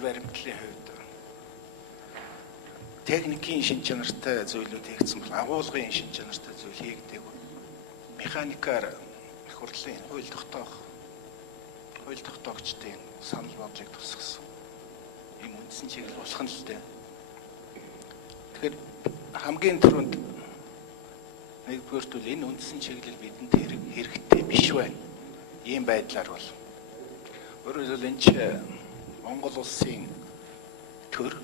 баримтлалын хувьд техникийн шин чанартай зүйлүүд хийгдсэн бол агуулгын шин чанартай зүйл хийгдээгүй. Механикаар хурлын хууль тогтоогчдын санал бодлыг тусгасан ийм үндсэн чиглэл болох нь л дээ. Тэгэхээр хамгийн түрүүнд нэгдүгээрт бол энэ үндсэн чиглэл бидэнд хэрэгтэй биш байна. Ийм байдлаар бол өөрөөр хэлбэл Монгол улсын төр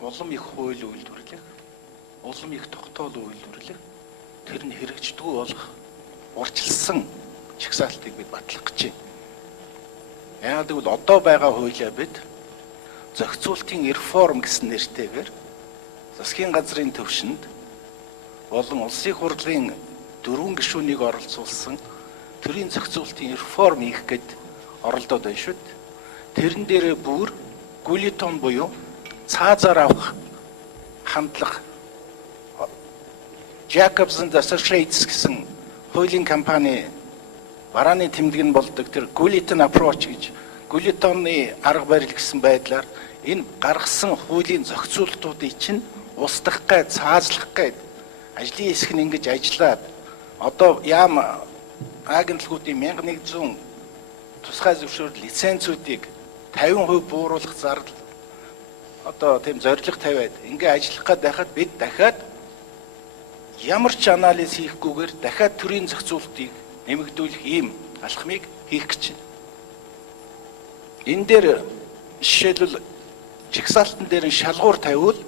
улам их хууль үйлдвэрлэх, улам их тогтоол үйлдвэрлэх, тэр нь хэрэгждэггүй болох урьдчилсан чагсаалтыг бид батлах гэж байна. Яг гэвэл одоо байгаа хуулиа бид зохицуултын реформ гэсэн нэртэйгээр засгийн газрын төвшөнд болон улсын хурлын 4 гишүүнийг оролцуулсан төрийн зохицуултын реформ хийх гээд оролдоод байна шүү дээ. Тэрэн дээрээ бүр гүлитон буюу цаазаар авах хандлага Jacobs and Associates гэсэн хуулийн компани барааны тэмдэг нь болдог тэр Gulleton approach гэж Gulleton-ы арга барил гэсэн байдлаар энэ гаргасан хуулийн зохицуултуудыг чинь устгах гээд цаазлах гээд ажлын хэсэг нь ингэж ажиллаад одоо яам агентлагуудын 1100 тусгай зөвшөөрөл лицензүүдийг 50% бууруулах зардал одоо тийм зорилго тавиад ингээ ажиллах гээд байхад бид дахиад ямар ч анализ хийхгүйгээр дахиад төрийн зохицуултыг нэмэгдүүлэх ийм алхмыг хийх гэж байна. Энэ дээр жишээлбэл жигсаалтан дээр нь шалгуур тавиул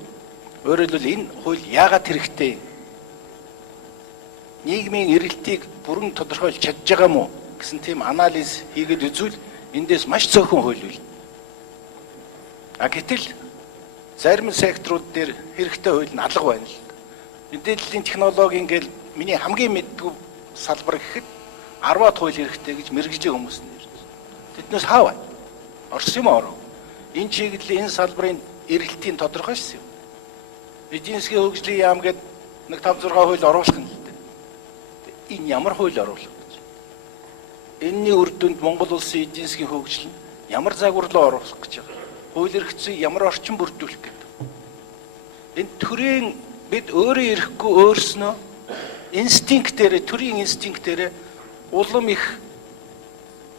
өөрөөр хэлбэл энэ хууль яагаад хэрэгтэй? Нийгмийн эрэлтийг бүрэн тодорхойлж чадж байгаа мó гэсэн тийм анализ хийгээд үзвэл эндээс маш цөөхөн хууль бий. Гэтэл зарим секторууд дээр хэрэгтэй хууль нь алга байна л. Мэдээллийн технологи ингээл миний хамгийн мэддэг салбар гэхэд 10-аад хууль хэрэгтэй гэж мэргэжлийн хүмүүс нь ярьж. Тэднээс хаа байна? Орсон юм оров. Энэ чиглэлийн энэ салбарын эрэлтийн тодорхойлсон юм. Эдийн засгийн хөгжлийн яам гээд нэг 5-6 хууль оруулах нь л дээ. Энэ ямар хууль оруулах гэж? Энэний үр дүнд Монгол улсын эдийн засгийн хөгжил нь ямар загварлуу оруулах гэж байгаа? Хууль эрх зүйн ямар орчин бүрдүүлэх гэдэг. Энэ төрийн бид өөрөө ирэхгүй өөрснөө инстинктээр төрийн инстинктээр улам их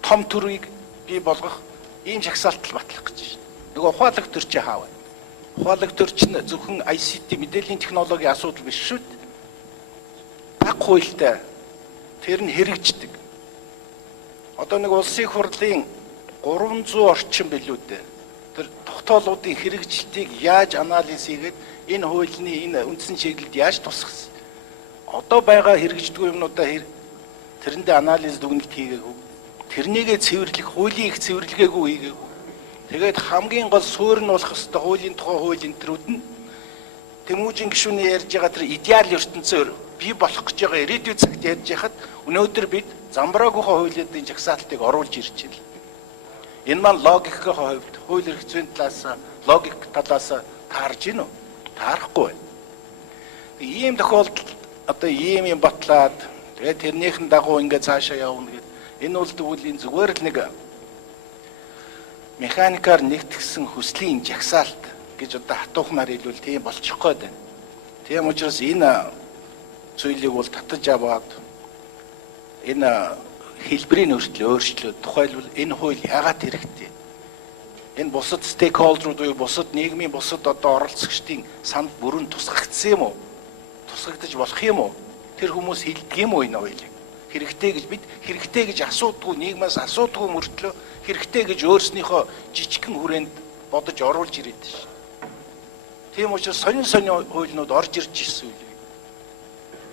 том төрийг бий болгох ийм жагсаалтал батлах гэж байна. Нөгөө ухаалаг төр чи хаав. Ухаалаг төр чинь зөвхөн ICT мэдээллийн технологийн асуудал биш шүү дээ. Баг хуультай тэр нь хэрэгждэг. Одоо нэг улсын хурлын 300 орчим билүү дээ. Тэр тогтоолуудын хэрэгжилтийг яаж анализ хийгээд энэ хуулийн энэ үндсэн чиглэлд яаж тусгасан. Одоо байгаа хэрэгждэггүй юмнуудаа тэрэндээ анализ дүгнэлт хийгээгүй. Тэрнийгээ цэвэрлэх, хуулийн их цэвэрлэгээгүй хийгээгүй. Тэгээд хамгийн гол суурь нь болох ёстой хуулийн тухай хууль энтрүүд нь Тэмүүжин гишүүний ярьж байгаа тэр идеал ертөнцөөр бий болох гэж байгаа ирээдүйн цагт ярьж яхад өнөөдөр бид замбраагүйхээ хуулийн жагсаалтыг оруулж ирж байна. Энэ маань логикийн хувьд хууль эрх зүйн талаас логик талаас таарж гин үү? Таарахгүй байна. Ийм тохиолдолд одоо ийм юм батлаад тэгээд тэрнийхэн дагуу ингээд цаашаа явна гэдэг. Энэ бол тэгвэл зүгээр л нэг механикаар нэгтгэсэн хүслийн жагсаалт гэж одоо хатуухнаар хэлвэл тийм болчих гээд байна. Тийм учраас энэ зүйлийг бол татаж аваад энэ хэлбэрийн өөрчлөлт өөрчлөлт тухайлбал энэ хууль яагаад хэрэгтэй? Энэ бусад стейкхолдерууд буюу бусад нийгмийн бусад одоо оролцогчдын санал бүрэн тусгагдсан юм уу? Тусгагдаж болох юм уу? Тэр хүмүүс хэлдэг юм уу энэ хуулийг? Хэрэгтэй гэж бид хэрэгтэй гэж асуудгүй нийгмээс асуудгүй мөртлөө хэрэгтэй гэж өөрснийхөө жижигхэн хүрээнд бодож оруулж ирээд ш. Тийм учраас сонин хуулиуд орж ирж ирсэн үйл.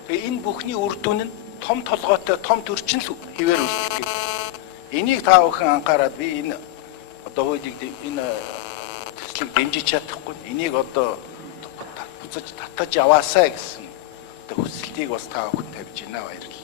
Тэгээ энэ бүхний үр дүн нь том толгойтой том төрчин л хэвээр үлдэх гэдэг. Энийг та бүхэн анхаарад би энэ одоо хуулийг энэ төслийг дэмжиж чадахгүй. Энийг одоо буцаж татаж яваасаа гэсэн одоо хүсэлтийг бас та бүхэн тавьж байна. Баярлалаа.